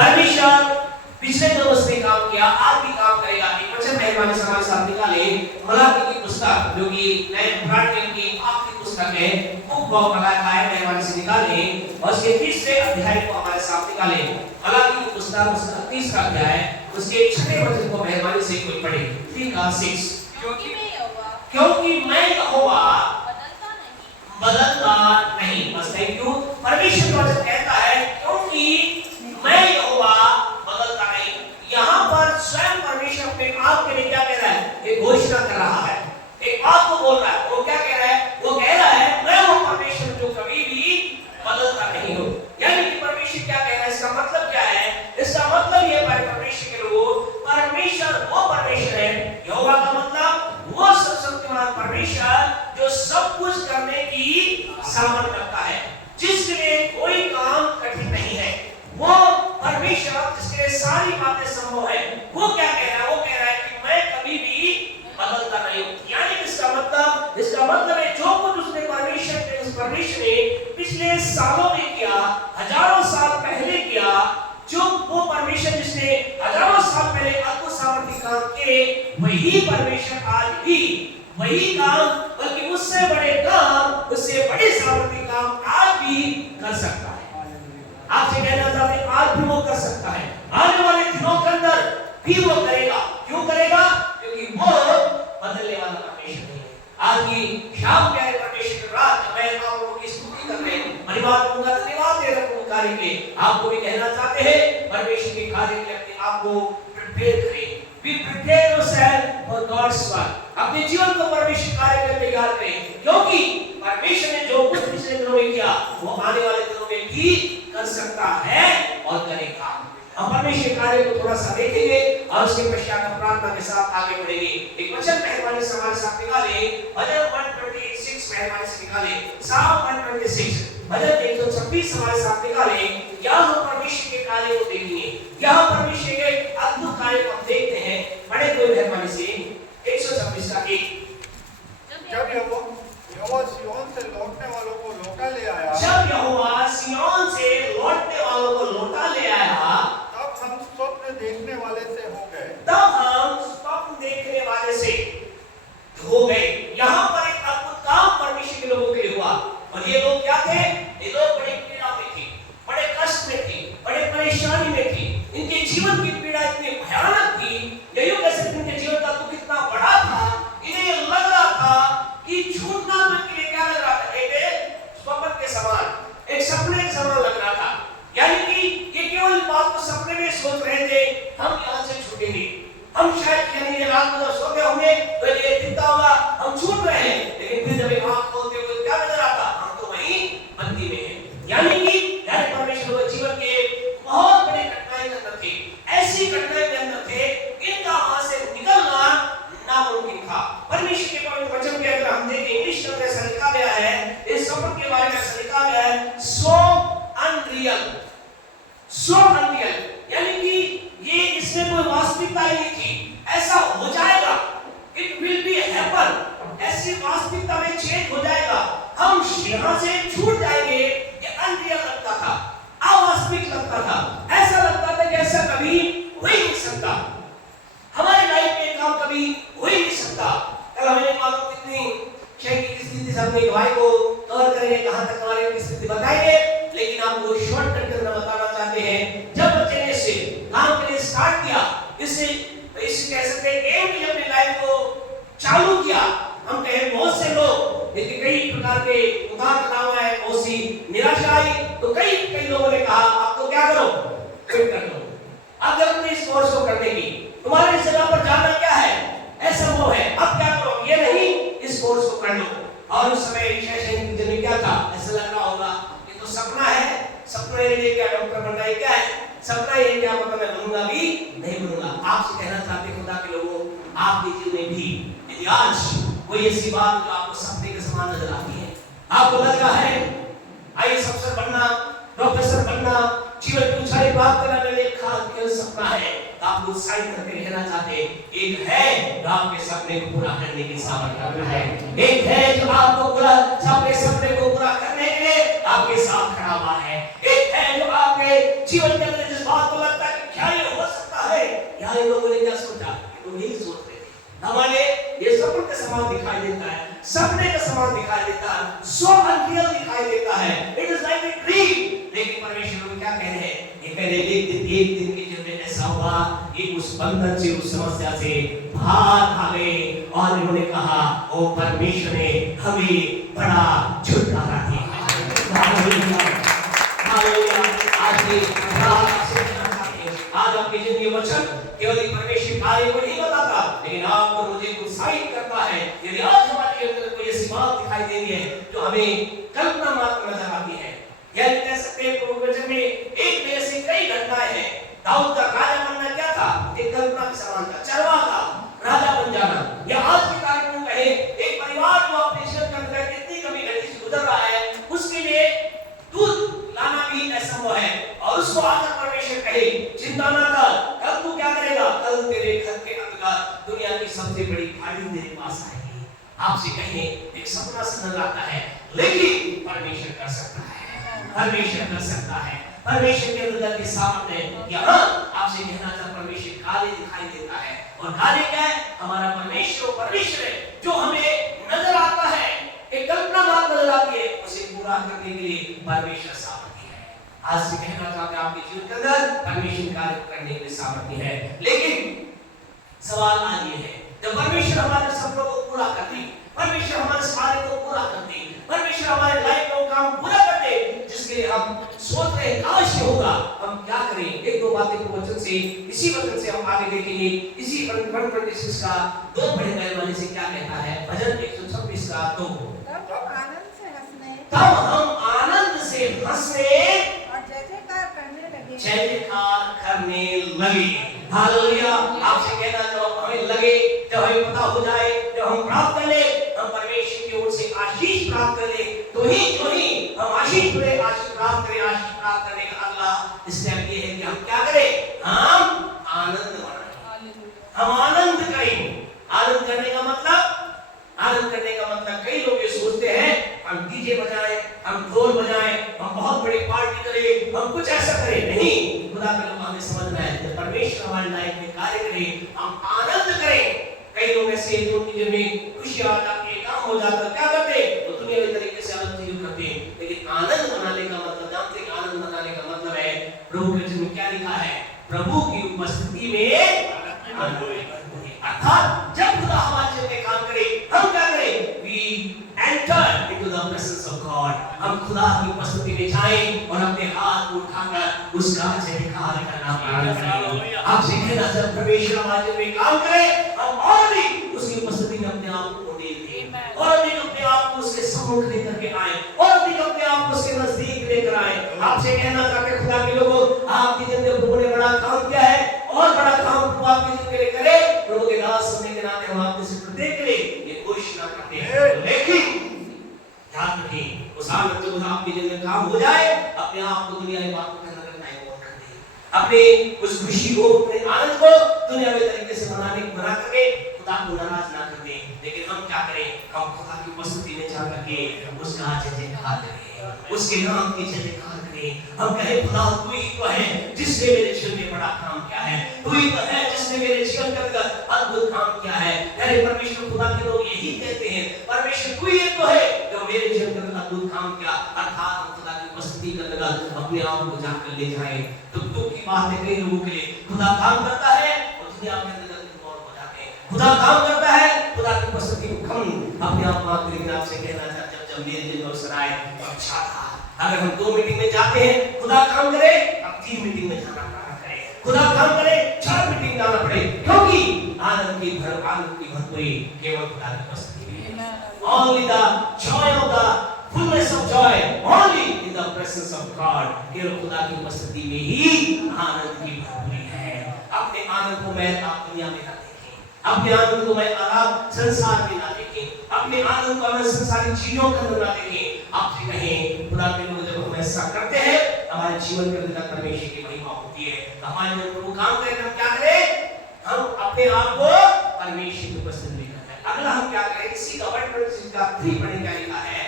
परमेश्वर पिछले दिनों उसने काम किया, आज भी काम करेगा। एक वचन मेहरबानी से हमारे साथ निकाले, मलाकी की पुस्तक जो कि नए पुराने नियम की आखिरी पुस्तक है, बुक ऑफ मलाकी मेहरबानी से निकाले और उसके 30वें अध्याय को हमारे साथ निकाले। मलाकी की पुस्तक उसका 30वां अध्याय, उसके 6वें वचन को मेहरबानी से कोई पढ़े। 3:6 क्योंकि मैं यहोवा बदलता नहीं। बस थैंक यू। परमेश्वर का वचन कहता है क्योंकि मैं यहोवा बदलता नहीं। यहाँ पर स्वयं परमेश्वर अपने आप के लिए क्या कह रहा है? एक घोषणा कर रहा है, एक बात को बोल रहा है। वो क्या कह रहा है? वो कह रहा है मैं वो परमेश्वर जो कभी भी बदलता नहीं हूँ। यानी कि परमेश्वर क्या कह रहा है? इसका मतलब क्या है? इसका मतलब ये है परमेश्वर के लोग, परमेश्वर वो परमेश्वर है। यहोवा का मतलब वो सर्वशक्तिमान परमेश्वर जो सब कुछ करने की सामर्थ्य रखता है, जिसके लिए कोई काम कठिन नहीं है। वो परमेश्वर जिसके लिए सारी बातें संभव है। वो क्या कह रहा है? वो कह रहा है कि मैं कभी भी बदलता नहीं हूँ। यानी इसका मतलब है जो कुछ उसने परमेश्वर ने पिछले सालों में किया, हजारों साल पहले किया, जो वो परमेश्वर जिसने हजारों साल पहले अद्भुत सामर्थ्य काम किए, वही परमेश्वर आज भी वही काम, बल्कि उससे बड़े काम, उससे बड़े सामर्थ्य काम आज भी कर सकता है। आपसे कहना चाहते हैं आज भी वो कर सकता है। आने वाले दिनों के अंदर भी वो करेगा। क्यों करेगा? क्योंकि वो बदलने वाला परमेश्वर नहीं है। आज की शाम प्यारे परमेश्वर की रात मैं आप लोगों की स्तुति करने, धन्यवाद दूंगा, धन्यवाद दे रहा हूं कार्य के। आपको भी कहना चाहते हैं परमेश्वर के कार्य के लिए अपने आप को प्रिपेयर करें। Be prepared yourself for God's work. अपने जीवन को परमेश्वर कार्य के लिए तैयार करें, क्योंकि परमेश्वर ने जो कुछ पिछले दिनों में किया वो आने वाले दिनों में भी कर सकता है और करेगा। हम परमेश्वर कार्य को थोड़ा सा देखेंगे और उसके पश्चात हम प्रार्थना के साथ आगे बढ़ेंगे। एक वचन मेहरबानी से हमारे साथ निकाले, भजन 126 मेहरबानी से निकाले, Psalm 126 भजन 126 हमारे साथ निकाले। यहाँ हम परमेश्वर के कार्य को देखेंगे, यहाँ परमेश्वर के अद्भुत कार्य को हम देखते हैं। बड़े कोई मेहरबानी से 126 का 1। जब यहोवा सिय्योन से लौटने वालों को लौटा ले आया, जब यहोवा सिय्योन से लौटने वालों को लौटा ले आया, तब हम स्वप्न देखने वाले से हो गए। तब हम स्वप्न देखने वाले से हो गए। यहाँ पर एक अद्भुत काम परमेश्वर के लोगों के लिए हुआ और ये लोग क्या थे? ये लोग बड़ी पीड़ा में थे, बड़े कष्ट में थे, बड़े परेशानी में थे। इनके जीवन की पीड़ा इतनी भयानक थी, यही कह सकते हैं इनके जीवन का दुख इतना बड़ा था, इन्हें लग रहा था कि छूटना तो इनके लिए क्या लग रहा था? एक स्वप्न के समान, एक सपने के समान लग रहा था। यानी कि ये केवल इस बात को सपने में सोच रहे थे हम यहाँ से छूटेंगे, हम शायद यानी रात को सोते होंगे तो ये चिंता होगा हम छूट रहे हैं, लेकिन फिर जब आंख खोलते हुए क्या नजर आता? हम तो वहीं बंदी में हैं। यानी कि परमेश्वर के जीवन के बहुत बड़ी घटनाएं के अंदर थे, ऐसी घटनाएं के अंदर थे इनका वहां से निकलना नामुमकिन था। परमेश्वर के पवित्र वचन के अगर हम देखें, इंग्लिश में ऐसा लिखा गया है, इस स्वप्न के बारे में ऐसा लिखा गया है, सो अनरियल, यानी कि ये इसमें कोई वास्तविकता ही नहीं थी। ऐसा हो जाएगा, इट विल बी हैपन, ऐसी वास्तविकता में चेंज हो जाएगा, हम यहाँ से छूट जाएंगे। ये अनरियल लगता था, अवास्तविक लगता था, ऐसा लगता था कि ऐसा कभी हो ही नहीं सकता, हमारी लाइफ में काम कभी हो ही नहीं सकता। कल हमने मालूम कितनी शहर की स्थिति से अपने भाई को कवर करेंगे, कहां तक हमारी स्थिति बताएंगे, लेकिन आपको शॉर्टकट के अंदर बताना चाहते हैं। जब बच्चे ने इसे काम के लिए स्टार्ट किया, इसे कह सकते हैं एम की अपनी लाइफ को चालू किया, हम कहें बहुत से लोग देखिए कई प्रकार के उतार चढ़ाव है, बहुत सी निराशा आई, तो कई लोगों ने कहा आप तो क्या करो, क्विट कर दो, अब जरूरत नहीं इस कोर्स को करने की, तुम्हारे इस जगह पर जाना क्या है, असंभव है, अब क्या करो, ये नहीं इस कोर्स को कर लो। और उस समय शैक्षणिक जीवन में क्या था? ऐसा लग रहा होगा ये तो सपना है, सपना ये क्या डॉक्टर बनना है, क्या है सपना, ये क्या मतलब मैं बनूंगा भी नहीं बनूंगा। आपसे कहना चाहते खुदा के लोगों, आपके जीवन में भी यदि आज कोई ऐसी बात जो आपको सपने के समान नजर आती है, आपको लग रहा है आईएएस अफसर बनना, प्रोफेसर बनना, जीवन की ऊंचाई प्राप्त करना मेरे लिए केवल सपना है, तो आप उत्साहित करके रहना चाहते हैं, एक है जो आपके सपने को पूरा करने की सामर्थ्य रखता है, एक है जो आपको पूरा अपने सपने को पूरा करने के लिए आपके साथ खड़ा हुआ है, एक है जो आपके जीवन के अंदर जिस बात को यहाँ इन लोगों ने क्या सोचा? तो यही सोच रहे थे, हमारे ये सपने के समान दिखाई देता है, सपने के समान दिखाई देता है, सो अनरियल दिखाई देता है, it is like a dream. लेकिन परमेश्वर लोग क्या कह रहे हैं? ये कह रहे हैं एक दिन के जीवन में ऐसा हुआ, ये उस बंधन से, उस समस्या से बाहर आ गए और इन्होंने कहा, ओ परमेश्वर ने हमें बड़ा छुटकारा दिया। आज आपके जिंदगी वचन केवल परमेश्वर कार्य को नहीं बताता, लेकिन आपको मुझे उत्साहित करता है। यदि आज हमारे अंदर कोई ऐसी बात दिखाई दे रही है जो हमें कल्पना मात्र नजर आती है, या कह सकते हैं प्रभु वचन में एक में ऐसी कई घटनाएं हैं। दाऊद का राजा बनना क्या था? एक कल्पना के समान था, चरवाहा का राजा बन जाना। या आज के तारीख में कहे एक परिवार जो अपने जीवन के अंदर कितनी कमी घटी से गुजर रहा है, उसके लिए दूध लाना भी असंभव है, और उसको आकर परमेश्वर कहे चिंता न कर, कल तू क्या करेगा? कल तेरे घर के अंदर दुनिया की सबसे बड़ी गाड़ी तेरे पास आएगी। आपसे कहे एक सपना सा नजर आता है, लेकिन परमेश्वर कर सकता है, परमेश्वर कर सकता है, परमेश्वर के अंदर की सामर्थ है। यहाँ आपसे कहना चाहता, परमेश्वर कार्य दिखाई देता है, और कार्य क्या है? हमारा परमेश्वर परमेश्वर है जो हमें नजर आता है, एक कल्पना बात नजर आती है, उसे पूरा करने के लिए परमेश्वर सामर्थ्य है। आज से कहना चाहते हैं आपके जीवन के अंदर परमेश्वर कार्य करने के लिए सामर्थ्य है। लेकिन सवाल आज ये है, जब परमेश्वर हमारे सपनों को पूरा करते, परमेश्वर हमारे कार्य को पूरा करते, परमेश्वर हमारे लाइफ में काम पूरा करते जिसके लिए हम सोच रहे हैं काश ये होगा, हम क्या करें? एक दो बातें को वचन से, इसी वचन से हम आगे देखेंगे। इसी 126 का 2 बड़े पहले वाले से क्या कहता है? भजन 126 का 2, तब हम आनंद से हंसने और जय जयकार करने लगे। जय जयकार करने लगे। हालेलुया। आपसे कहना जब हमें लगे, जब हमें पता हो जाए, जब हम प्राप्त कर ले, हम परमेश्वर की ओर से आशीष प्राप्त कर ले, तो ही हम आशीष प्राप्त करने का अगला स्टेप ये है कि हम क्या करें? हम आनंद मनाएं, हम आनंद करें। आनंद करने का मतलब, कई लोग ये सोचते हैं हम डीजे बजाएं, हम ढोल बजाएं, हम बहुत बड़ी पार्टी करें, हम कुछ ऐसा करें। नहीं, खुदा के लोग हमें समझना है, जब परमेश्वर हमारी लाइफ में कार्य करे, हम आनंद करें। कई लोग ऐसे हैं जो कि जिनमें खुशी आ जाती है, काम हो जाता है, क्या करते? तो दुनियावी तरीके से अलग चीज करते हैं। लेकिन आनंद मनाने का मतलब, जानते हैं आनंद मनाने का मतलब है, प्रभु के वचन में क्या लिखा है? प्रभु की उपस्थिति में आनंद। अर्थात जब खुदा हमारे जीवन में काम करे, हम क्या करें? We enter into the presence of God। हम खुदा की उपस्थिति में जाएं और अपने हाथ उठाकर उसका जयकार करना प्रारंभ करें। आपसे कहना, जब परमेश्वर हमारे जीवन में काम करे, हम और भी उसकी उपस्थिति में अपने आप को दे दें, और अधिक अपने आप को उसके सम्मुख लेकर के आए, और अधिक अपने आप को उसके नजदीक लेकर आए। आपसे कहना चाहते हैं, खुदा के लोगों, आपकी जिंदगी में प्रभु ने बड़ा काम किया है, और बड़ा काम प्रभु आपकी जिंदगी में करे। प्रभु के दास होने के नाते हम आपके से प्रत्येक के लिए ये घोषणा करते हैं। लेकिन याद रखें, उस आनंद जब आपकी जिंदगी में काम हो जाए, अपने आप को दुनिया की बातों के अंदर टाइम ऑन कर दें, अपने उस खुशी को, अपने आनंद को दुनियावी तरीके से बना करके खुदा को नाराज ना कर दें। लेकिन हम क्या करें? हम खुदा की उपस्थिति में जा करके उसका जय जयकार करें, उसके नाम की जय जयकार करें। हम कहें, खुदा तू ही तो है जिसने मेरे जीवन में बड़ा काम किया है, तू ही तो है जिसने मेरे जीवन के अंदर अद्भुत काम किया है। अरे परमेश्वर, खुदा के लोग यही कहते हैं, परमेश्वर तू ही तो है जो मेरे जीवन के अंदर अद्भुत काम किया। अर्थात हम खुदा की उपस्थिति के अंदर अपने आप को जाकर ले जाएं। तो दुख की बात है, कई लोगों के लिए खुदा काम करता है और दुनिया के अंदर हो जाते हैं। खुदा काम करता है, खुदा की उपस्थिति को कम अपने आप बात करेंगे। आपसे कहना चाहते हैं, जब मेरे दिल में अवसर आए, अच्छा था अगर हम 2 मीटिंग में जाते हैं, खुदा काम करे, अब 3 मीटिंग में जाना प्रारंभ करें, खुदा काम करे, 4 मीटिंग जाना पड़े, क्योंकि आनंद की भरपूरी केवल खुदा की उपस्थिति में है। Only the joy of the fullness of joy, only in the presence of God। केवल खुदा की उपस्थिति में ही आनंद की भरपूरी है। अपने आनंद को मैं आप दुनिया में ना देखें, अपने आनंद को मैं आप संसार में ना देखें, अपने आनंद को मैं संसारी चीजों के अंदर ना देखें। आपसे कहें, खुदा के लोग जब हम ऐसा करते हैं, हमारे जीवन के अंदर परमेश्वर की महिमा होती है। हमारे जब प्रभु काम करें, हम क्या करें? हम अपने आप को परमेश्वर की उपस्थिति में करते हैं। अगला हम क्या करें? इसी का 1:3 पढ़ने का लिखा है,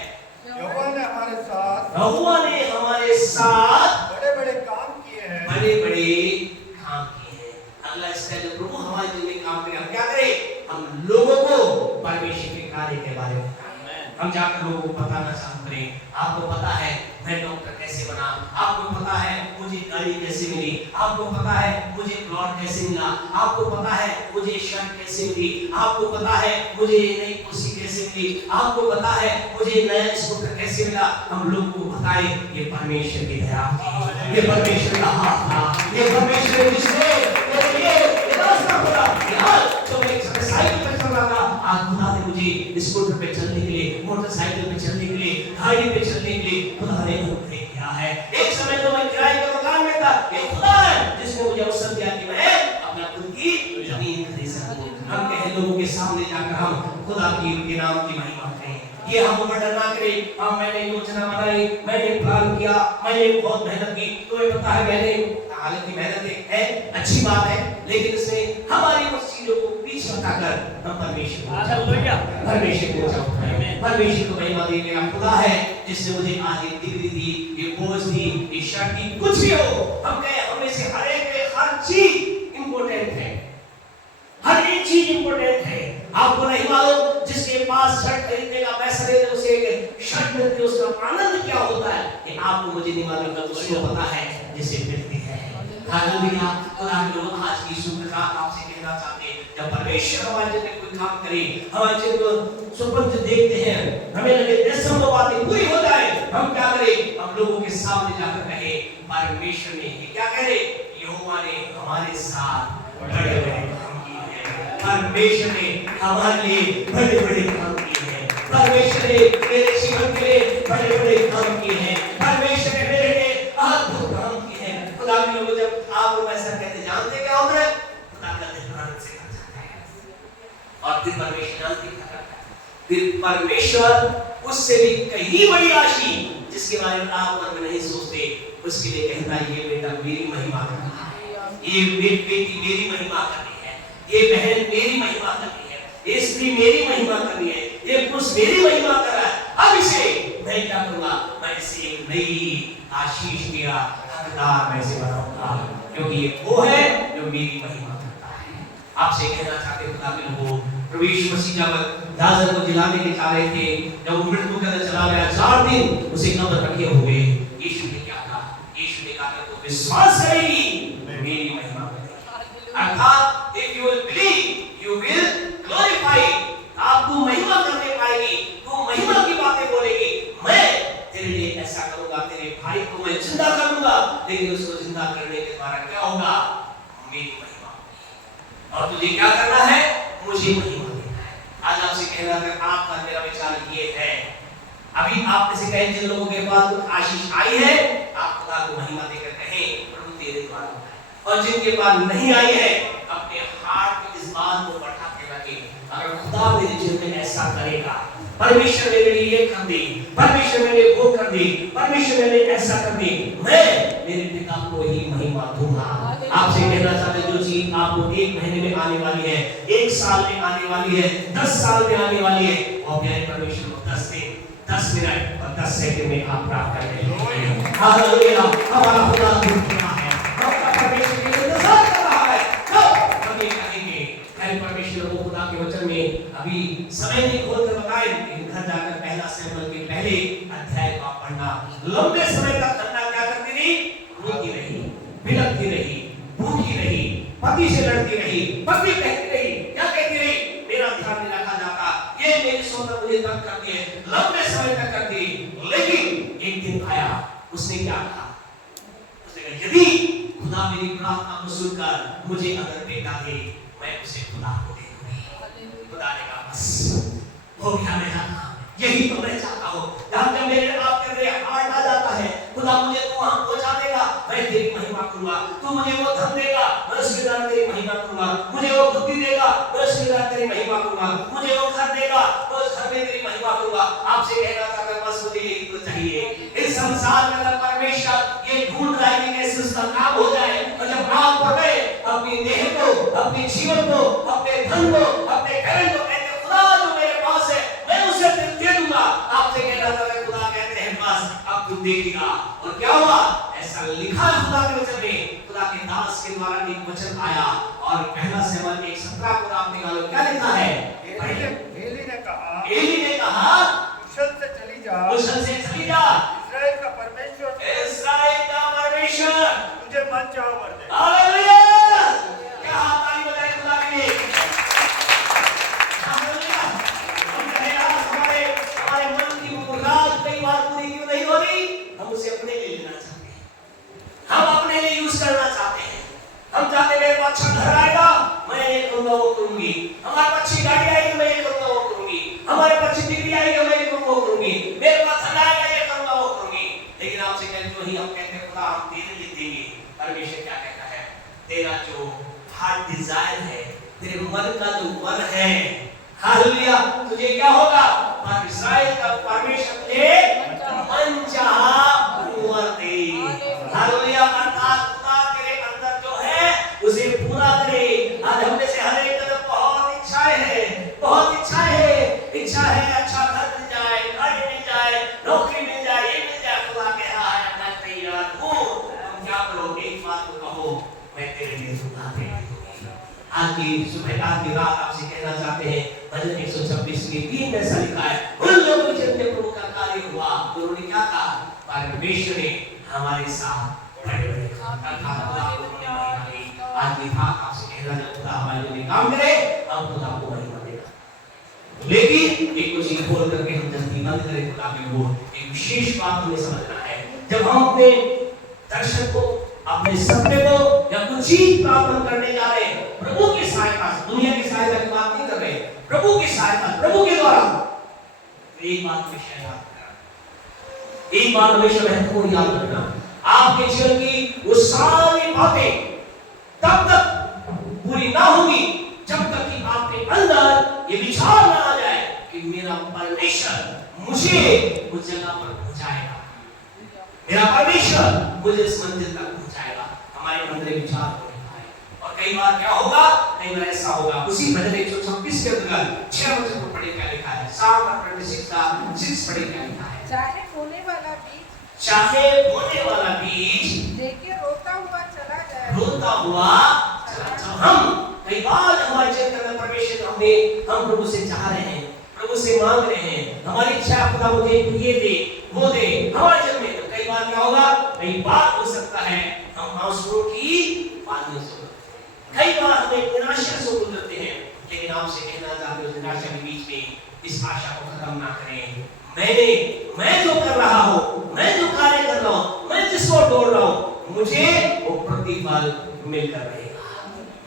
यहोवा ने हमारे साथ बड़े-बड़े काम किए हैं। अगला स्टेप हम जाकर लोगों को बताना चालू करें, आपको पता है मैं डॉक्टर कैसे बना, आपको पता है मुझे गाड़ी कैसे मिली, आपको पता है मुझे प्लॉट कैसे मिला, आपको पता है मुझे शर्ट कैसे मिली, आपको पता है मुझे नई कुर्सी कैसे मिली, आपको पता है मुझे नया स्कूटर कैसे मिला। हम लोगों को बताएं ये परमेश्वर की दया थी, ये परमेश्वर का हाथ था, ये परमेश्वर जिसने मेरे लिए रास्ता खोला। यार जब मैं साइकिल पे चल रहा था, आज खुदा ने मुझे स्कूटर पे चलने के लिए, मोटरसाइकिल पे चलने के लिए, गाड़ी पे चलने के लिए खुदा ने अनुग्रह किया है। एक समय तो मैं किराए के मकान में था, ये खुदा है जिसने मुझे अवसर दिया कि मैं अपना खुद की जमीन खरीद सकूं। हम कहे लोगों के सामने जाकर हम खुदा के नाम की महिमा करें, ये हम वर्णन ना करें। हाँ मैंने योजना बनाई, मैंने प्लान किया, मैंने बहुत मेहनत की। तुम्हें पता है मैंने, हालांकि मेहनत है अच्छी बात है, लेकिन इसने हमारी उस चीजों को पीछे हटाकर हम परमेश्वर को महिमा दे। मेरा खुदा है जिसने मुझे आज एक डिग्री दी, ये पोस्ट दी, ये शर्ट दी, कुछ भी हो, हम कहे हमें से हर चीज इंपॉर्टेंट है, हर एक चीज इंपॉर्टेंट है। आपको नहीं मालूम जिसके पास शर्ट खरीदने का पैसा दे दे उसे एक शर्ट मिलती है, उसका आनंद क्या होता है ये आपको मुझे नहीं मालूम, उसको पता है जिसे मिलती है। हालेलुया। खुदा के लोग आज की सुबह रात आपसे कहना चाहते हैं, जब परमेश्वर हमारे जिंदगी कोई काम करे, हमारे जिंदगी स्वप्न से देखते हैं, हमें लगे असंभव बातें पूरी हो जाए, हम क्या करें? हम लोगों के सामने जाकर कहे परमेश्वर ने ये क्या कह रहे, यहोवा ने हमारे साथ बड़े-बड़े काम किए हैं, परमेश्वर ने हमारे लिए बड़े-बड़े काम किए हैं, परमेश्वर ने मेरे जीवन के लिए बड़े-बड़े काम किए हैं, परमेश्वर ने मेरे लिए अद्भुत काम किए हैं। खुदा के लोग जब आप लोग ऐसा कहते जानते क्या होता है? खुदा का धन्यवाद से कर जाता है और फिर परमेश्वर जानते क्या करता है, फिर परमेश्वर उससे भी कहीं बड़ी राशि जिसके बारे में आप मन में नहीं सोचते, उसके लिए कहता है ये बेटा मेरी महिमा कर रहा है, ये बेटी मेरी महिमा करनी है, ये बहन मेरी महिमा करनी है, ये स्त्री मेरी महिमा करनी है, ये पुरुष मेरी महिमा कर रहा है। अब इसे मैं क्या करूंगा? मैं इसे एक नई आशीष दिया हकदार मैं से बनाऊंगा, क्योंकि ये वो है जो मेरी महिमा करता है। आपसे कहना चाहते खुदा के लोगों, प्रभु यीशु मसीह जब लाजर को जिलाने के जा रहे थे, जब वो मृत्यु के अंदर चला गया, 4 दिन उसे कब्र रखे हुए, यीशु ने क्या कहा? यीशु ने कहा कि तू विश्वास करेगी मेरी महिमा करेगी, अर्थात if you will believe you will glorify, आप तू महिमा करने पाएगी, तू महिमा की बातें बोलेगी। मैं तेरे लिए ऐसा करूंगा, तेरे भाई को मैं जिंदा करूंगा, लेकिन उसको जिंदा करने के द्वारा क्या होगा? मेरी महिमा। और तुझे क्या करना है? मुझे महिमा देना है। आज आपसे कहना है, आपका मेरा विचार ये है, अभी आप में से कई जिन लोगों के पास कुछ आशीष आई है, आप खुदा को महिमा देकर कहें प्रभु तेरे द्वारा होता है। और जिनके पास नहीं आई है, अपने हार्ट में इस बात को बैठा के रखें, अगर खुदा मेरे जीवन में ऐसा करेगा, परमेश्वर मेरे लिए ये कर दे, परमेश्वर मेरे लिए वो कर दे, परमेश्वर मेरे लिए ऐसा कर दे, मैं मेरे पिता को ही महिमा दूंगा। आपसे कहना चाहते हैं, जो चीज आपको 1 महीने में आने वाली है, 1 साल में आने वाली है, 10 साल में आने वाली है, वो प्यारे परमेश्वर को 10 दिन, 10 मिनट और 10 सेकंड में आप प्राप्त कर लेंगे। हालेलुया। हमारा खुदा दुखा है, हमारा परमेश्वर इंतजार कर रहा है, कब हम ये कहेंगे? प्यारे परमेश्वर को खुदा के वचन में अभी समय नहीं खोल कर बताए, लेकिन घर जाकर पहला शमूएल के पहले अध्याय को आप पढ़ना। लंबे समय तक हन्ना क्या करती रही? रोती रही, बिलखती रही, भूखी रही, पति से लड़ती रही, पति कहती रही, क्या कहती रही? मेरा ध्यान नहीं रखा जाता, ये मेरी सोना मुझे तंग करती है, लंबे समय तक करती रही। लेकिन एक दिन आया, उसने क्या कहा? उसने कहा यदि खुदा मेरी प्रार्थना को सुनकर मुझे अगर बेटा दे, मैं उसे खुदा को दे दूंगी। खुदा ने कहा बस हो गया मेरा, यही तो मैं चाहता हूँ। जब मेरे आप के हार्ट आ जाता है, खुदा मुझे तू वहां पहुंचा देगा, मैं तेरी महिमा करूंगा, तू मुझे वो धन देगा, मैं उसके द्वारा तेरी महिमा करूंगा, मुझे वो बुद्धि देगा, मैं उसके द्वारा तेरी महिमा करूंगा, मुझे वो घर देगा, मैं उस घर में तेरी महिमा करूंगा। आपसे कहना चाहता हूं, बस मुझे यही तो चाहिए। इस संसार में अगर परमेश्वर ये ढूंढ रहा है कि कैसे उसका काम हो जाए, और जब आप पढ़े अपनी देह को, अपने जीवन को, अपने धन को, अपने घर को, कहते खुदा जो मेरे पास है मैं उसे दे दूंगा। आपसे कहना चाहता हूं, खुदा कहते हैं बस अब तू देखेगा। और क्या हुआ? ऐसा लिखा है खुदा के वचन में, खुदा के दास के द्वारा एक वचन आया, और पहला शमूएल 1:17 को आप निकालो, क्या लिखा है? एली ने कहा, एली ने कहा जा, कुशल से चली जा। इस्राएल का परमेश्वर इस्राएल का परमेश्वर तुझे मन चाह वर दे। हालेलुया। क्या हाथ ताली बजाए खुदा के लिए। हालेलुया। हम कहें यार हमारे मन की मुराद कई बार पूरी क्यों नहीं हो रही? हम उसे अपने लिए लेना चाहते हैं, हम अपने लिए यूज करना चाहते हैं। हम चाहते हैं मेरे पास अच्छा घर आएगा, मैं ये करूंगा वो करूंगी। हमारे पास अच्छी गाड़ी आएगी, मैं ये करूंगा वो करूंगी। हमारे पास अच्छी डिग्री आएगी, मैं ये करूंगा वो करूंगी। मेरे पास धन आएगा, ये करूंगा वो करूंगी। लेकिन आपसे कहते जो ही हम कहते हैं खुदा हम तेरे लिए देंगे, परमेश्वर क्या कहता है? तेरा जो हार्ट डिजायर है, तेरे मन का जो मन है, हालेलुया, तुझे क्या होगा? और इस्राएल का परमेश्वर तुझे मन चाहा वर दे। हालेलुया। अर्थात खुदा तेरे अंदर जो है उसे पूरा करे। आज हम में से हर एक तरफ बहुत इच्छाएं हैं, बहुत इच्छाएं हैं। इच्छा है अच्छा घर मिल जाए, गाड़ी मिल जाए, नौकरी मिल जाए, ये मिल जाए। खुदा कह रहा है मैं तैयार हूं, तुम क्या करो? एक बात तो कहो, मैं तेरे लिए दूंगा, तेरे लिए दूंगा। आज की सुबह आज की रात आपसे कहना चाहते हैं, भजन 126 के 3 में ऐसा लिखा है, उन लोगों जिनके प्रभु का कार्य हुआ उन्होंने क्या कहा? परमेश्वर ने हमारे साथ बड़े-बड़े काम किया। खुदा को महिमा दी। आज की रात आपसे कहना जब खुदा हमारे लिए काम करे, हम खुदा को महिमा देगा। लेकिन एक कुछ ही बोल करके हम जल्दी बंद करें खुदा की ओर। एक विशेष बात हमें समझना है, जब हम अपने दर्शन को, अपने सत्य को या कुछ चीज प्राप्त करने जा रहे हैं, प्रभु की सहायता से, दुनिया की सहायता की बात नहीं कर रहे, प्रभु की सहायता, प्रभु के द्वारा, तो एक बात हमेशा याद रखना, एक बात हमेशा महत्वपूर्ण याद रखना, आपके जीवन की वो सारी बातें तब तक पूरी ना होगी जब तक कि आपके अंदर ये विचार ना आ जाए कि मेरा परमेश्वर मुझे उस जगह पर पहुंचाएगा, मेरा परमेश्वर मुझे इस मंजिल तक पहुंचाएगा। हमारे अंदर विचार होता है। और कई बार क्या होगा? कई बार ऐसा होगा। उसी भजन 126 के अंदर 6 वचन को पढ़े क्या लिखा है? Psalm 26 का 6 पढ़े क्या लिखा है? चाहे बोने वाला बीज, चाहे बोने वाला बीज लेके रोता हुआ चला जाए, रोता हुआ चला जाए। हम कई बार हमारे जीवन में परमेश्वर हम प्रभु से चाह रहे हैं, प्रभु से मांग रहे हैं, हमारी इच्छा खुदा मुझे ये दे वो दे हमारे जीवन में, तो कई बार क्या होगा? कई बार हो सकता है हम आंसुओं की पानी से, कई बार हम एक निराशा से गुजरते हैं। लेकिन आपसे कहना चाहते हो निराशा के बीच में इस आशा को खत्म ना करें। मैं जो कर रहा हूँ, मैं जो कार्य कर रहा हूँ, मैं जिसको दौड़ रहा हूँ, मुझे वो प्रतिफल मिलकर रहेगा,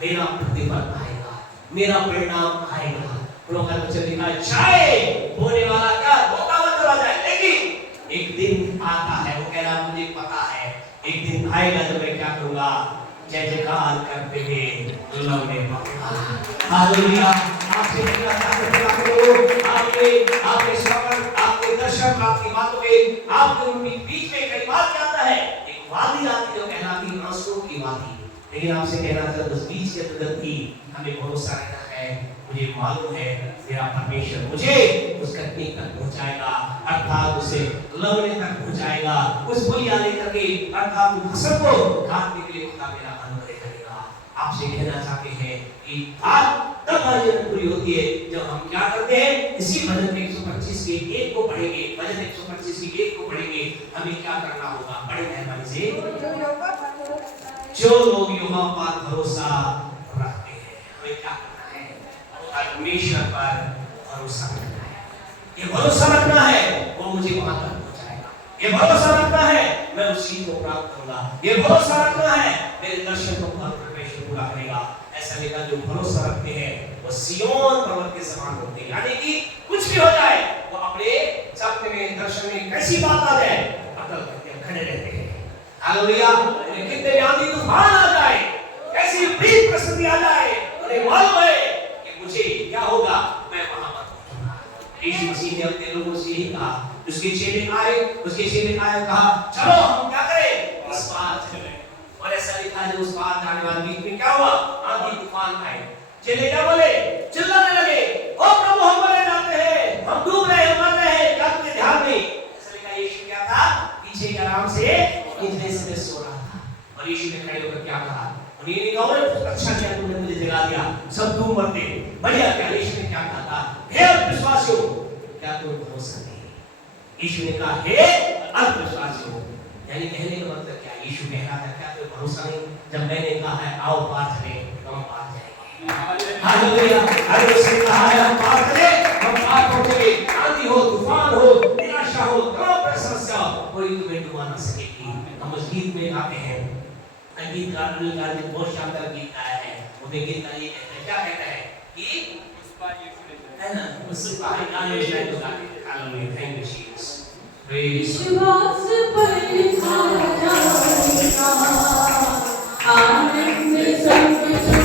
मेरा प्रतिफल आएगा, मेरा परिणाम आएगा। लिखा है चाहे बोने वाला क्या रोता हुआ चला जाए, लेकिन एक दिन आता है, वो कह रहा मुझे पता है एक दिन आएगा जब मैं क्या करूंगा? जय जयकार करते हुए लौटे पाऊंगा। हालेलुया। आपसे कहना चाहते हैं आपके श्रवण, आपके दर्शन, आपकी बातों के आपके बीच में कई बार क्या आता है? एक वादी आती है जो कहलाती है आंसुओं की वादी। लेकिन आपसे कहना चाहते उस बीच के अंदर भी हमें भरोसा रहना है। मुझे मालूम है मेरा परमेश्वर मुझे उस कटनी तक पहुंचाएगा, अर्थात उसे लवने तक पहुंचाएगा, उस बलिया लेकर के अर्थात उस फसल को काटने के लिए खुदा मेरा अनुग्रह करेगा। आपसे कहना चाहते हैं कि बात तब भजन पूरी होती है जब हम क्या करते हैं? इसी भजन 125 के 1 को पढ़ेंगे, भजन 125 के 1 को पढ़ेंगे। हमें क्या करना होगा? बड़ी मेहरबानी से जो लोग यहोवा पर भरोसा रखते हैं, हमें क्या करना है? परमेश्वर पर भरोसा रखना है। ये भरोसा रखना है वो मुझे वहां तक पहुंचाएगा, ये भरोसा रखना है मैं उस चीज को प्राप्त करूंगा, ये भरोसा रखना है मेरे दर्शन को परमेश्वर पूरा करेगा। ऐसा लिखा जो भरोसा रखते हैं वो सिय्योन पर्वत के समान होते हैं, यानी कि कुछ भी हो जाए वो अपने सत्य में दर्शन में कैसी बात आ जाए अटल करके खड़े रहते हैं। हालेलुया। कितने भी आंधी तूफान आ जाए, कैसी भी परिस्थिति आ जाए, उन्हें मालूम है कि मुझे क्या होगा, मैं वहां पर पहुंचूंगा। यीशु मसीह ने अपने लोगों से यही कहा, उसके चेले आए कहा चलो हम क्या करें? इस पार चलें। और ऐसा लिखा है उस पार जाने वाले बीच में क्या हुआ? आंधी तूफान आए। चेले क्या बोले? चिल्लाने लगे, ओ प्रभु हम मरे जाते हैं, हम डूब रहे हैं, मर रहे हैं, क्या तुझे ध्यान नहीं? ऐसा लिखा यीशु क्या था? पीछे के आराम से इतने से सो रहा था। और यीशु ने खड़े होकर क्या कहा? उन्हें नहीं कहा अच्छा किया तुमने मुझे जगा दिया, सब तुम मरते, बढ़िया क्या? यीशु ने क्या कहा था? हे विश्वासियों क्या तुम भरोसा नहीं? यीशु ने कहा हे अल्पविश्वासी हो, यानी कहने का मतलब क्या? यीशु कह रहा था क्या कोई भरोसा नहीं? जब मैंने कहा है आओ पार चलें, तो हम पार जाएंगे। हालेलुया। अरे उसने कहा है हम पार चलें, हम पार पहुंचेंगे। आंधी हो, तूफान हो, निराशा हो, तमाम समस्या कोई तुम्हें डुबा ना सकेगी। हम उस गीत में गाते हैं, गीतकार ने बहुत शानदार गीत गाया है। उन्हें गीत का ये कहते हैं, क्या कहते हैं कि है ना, उस पार गाने शायद तो गाते हैं। Hallelujah, thank you Jesus. विश्वास पर खाया जाएगा, आनंद समझो।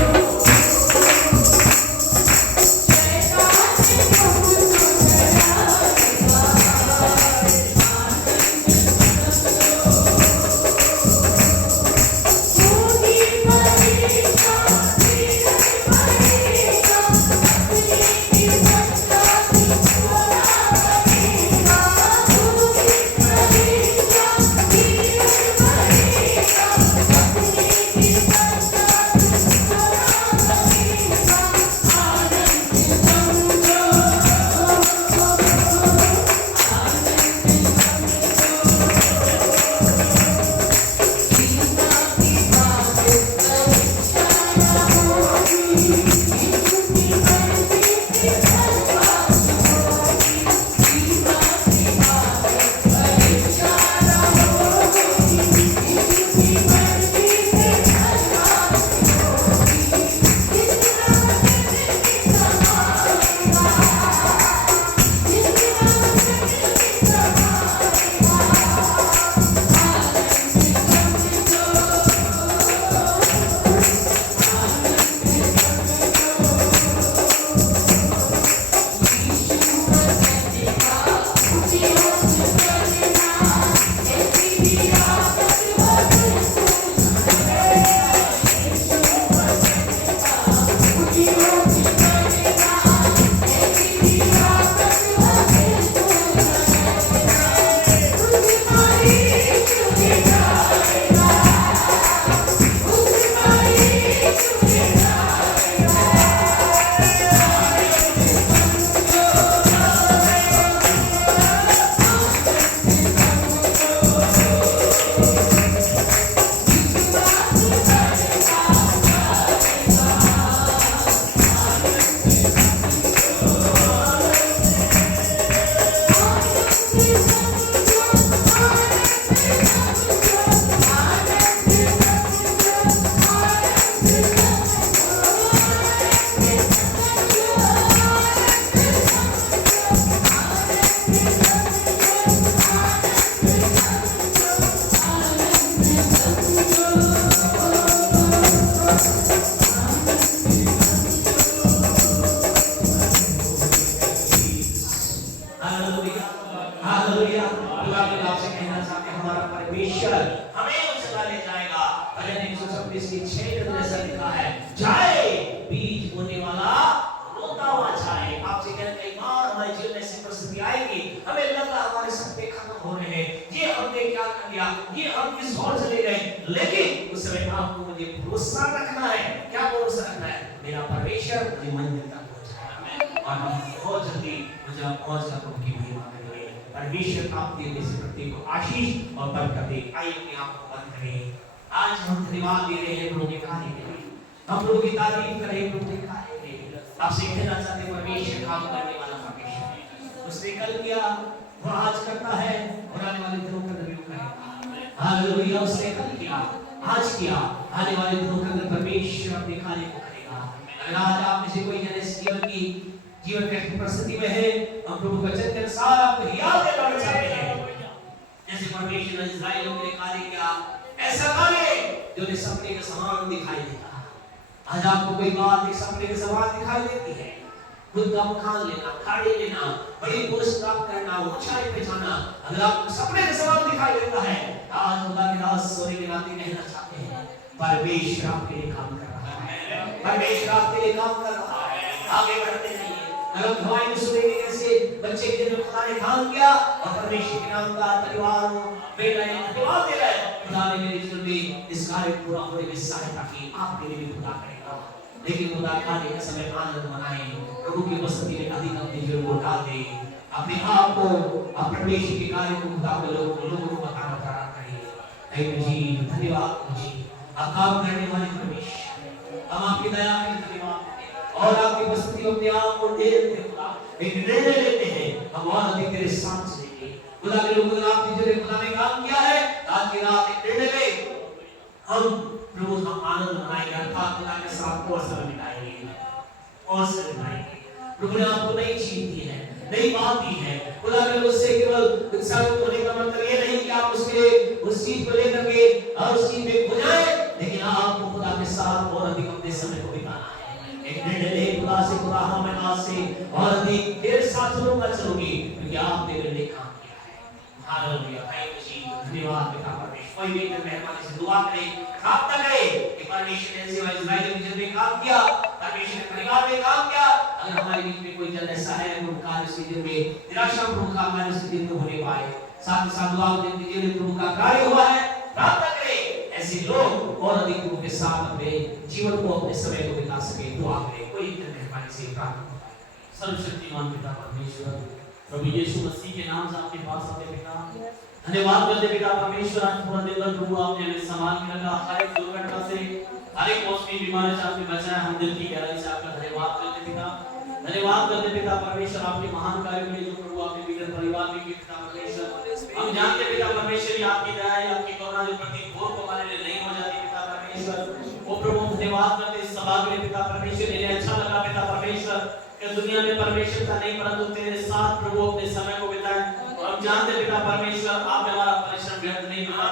अपने आप को परमेश्वर के कार्य को लोगों को बताना चाहिए। थैंक यू जी, धन्यवाद जी, आप काम करने वाले परमेश्वर, हम आपकी दया के धन्यवाद और आपकी उपस्थिति अपने आप को दे देते हैं खुदा। एक निर्णय लेते हैं हम और अधिक तेरे साथ चलेंगे खुदा के लोगों ने आपने जो खुदा ने काम किया है आज की रात एक निर्णय ले हम प्रभु हम आनंद मनाएंगे, अर्थात खुदा के साथ और समय बिताएंगे और समय बिताएंगे। प्रभु ने आपको नई चीज दी है, नई बात दी है। खुदा के उससे केवल उत्साहित होने का मतलब ये नहीं कि आप उसके उस चीज को लेकर के और उस चीज में खो जाए, लेकिन आपको खुदा के साथ और अधिक अपने समय को बिताना है। एक निर्णय ले खुदा से, खुदा हाँ मैं आज से और अधिक तेरे साथ चलूंगी क्योंकि आपने मेरे लिए काम किया है। हालेलुया, थैंक यू जी, धन्यवाद पिता परमेश्वर। कोई भी मेहरबानी से दुआ करे, प्रार्थना करे कि परमेश्वर ने सेवा इस्राएल के में काम किया, परमेश्वर ने परिवार में काम किया। अगर हमारे बीच में कोई जन ऐसा है जो कार्य इस दिन में निराशापूर्ण कार्य इस दिन में होने पाए, साथ ही साथ दुआ दिन दीजिए प्रभु का कार्य हुआ है, प्रार्थना करे ऐसे लोग और अधिक प्रभु के साथ अपने जीवन को अपने समय को बिता सके। दुआ करें, कोई मेहरबानी से प्रार्थना। सर्वशक्तिमान पिता परमेश्वर, प्रभु यीशु मसीह के नाम से आपके पास आते पिता, धन्यवाद करते पिता परमेश्वर। आज पूरा दिन भर प्रभु आपने हमें संभाल के रखा, हर एक दुर्घटना से, हर एक मौसमी बीमारी से आपने बचाया। हम दिल की गहराई से आपका धन्यवाद करते पिता, धन्यवाद करते पिता परमेश्वर आपके महान कार्य के लिए जो प्रभु आपने बिगड़ परिवार में किया पिता परमेश्वर। हम जानते पिता परमेश्वर आपकी दया है, आपकी करुणा जो प्रति भोर को हमारे लिए नहीं हो जाती पिता परमेश्वर। वो प्रभु धन्यवाद करते इस सभा के लिए पिता परमेश्वर। इन्हें अच्छा लगा पिता परमेश्वर कि दुनिया में परमेश्वर का नहीं परंतु तेरे साथ प्रभु अपने समय को बिताएं। और हम जानते पिता परमेश्वर आप हमारा परिश्रम व्यर्थ नहीं किया,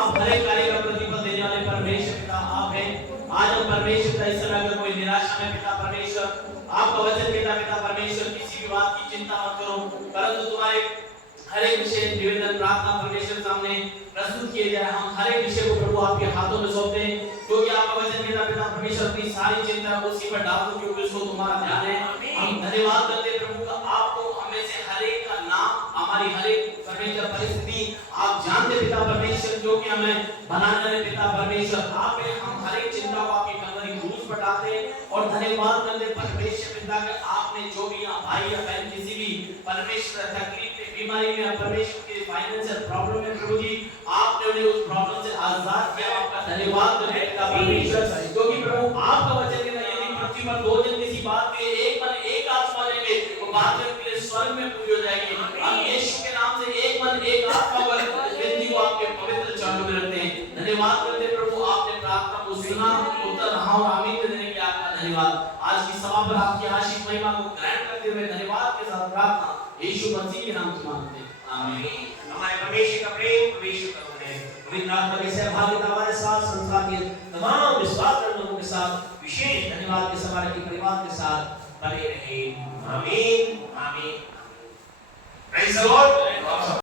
आप हर एक कार्य का प्रतिफल देने वाले परमेश्वर पिता आप हैं। आज हम परमेश्वर का इस समय अगर कोई निराशा में पिता परमेश्वर आपका वचन कहता पिता परमेश्वर किसी भी बात की चिंता मत करो, परंतु तुम्हारे हर एक विषय निवेदन प्रार्थना परमेश्वर सामने प्रस्तुत किए जाए। हम हर एक विषय को प्रभु आपके हाथों में सौंपते हैं क्योंकि आपका वचन कहता पिता परमेश्वर अपनी सारी चिंता उसी पर डाल दो क्योंकि उसको तुम्हारा ध्यान है। हम धन्यवाद करते प्रभु का, आपको हमें से हर एक का नाम, हमारी हर एक परमेश्वर परिस्थिति आप जानते पिता परमेश्वर, जो कि हमें बनाने वाले पिता परमेश्वर आप हैं। हम हर एक चिंता को आपकी कलवरी क्रूस पर डालते और धन्यवाद करते परमेश्वर पिता कि आपने जो भी भाई या बहन किसी भी परमेश्वर तकलीफ में, बीमारी में, परमेश्वर के फाइनेंशियल प्रॉब्लम में प्रभु जी आपने उन्हें उस प्रॉब्लम से आजाद किया। आपका धन्यवाद करते पिता परमेश्वर, क्योंकि प्रभु आपका वचन कहता है यदि पृथ्वी पर दो जन किसी बात के एक मन एक आत्मा लेंगे तो बात उनके लिए स्वर्ग में पूरी हो जाएगी। हम यीशु के नाम से एक मन एक आत्मा पर विनती को आपके पवित्र चरणों में रखते हैं। धन्यवाद करते प्रभु आपने प्रार्थना को सुना, उत्तर हाँ और आमीन देने के लिए आपका धन्यवाद। आज की सभा पर आपकी आशीष महिमा को ग्रहण करते हुए धन्यवाद के साथ प्रार्थना यीशु मसीह के नाम से मांगते हैं, आमीन। हमारे परमेश्वर का प्रेम, परमेश्वर का पवित्र आत्मा के सहभागिता हमारे साथ, संसार के तमाम विश्वास लोगों के साथ, विशेष धन्यवाद के हमारे परिवार के साथ बने रहे। आमीन आमीन। Praise the Lord.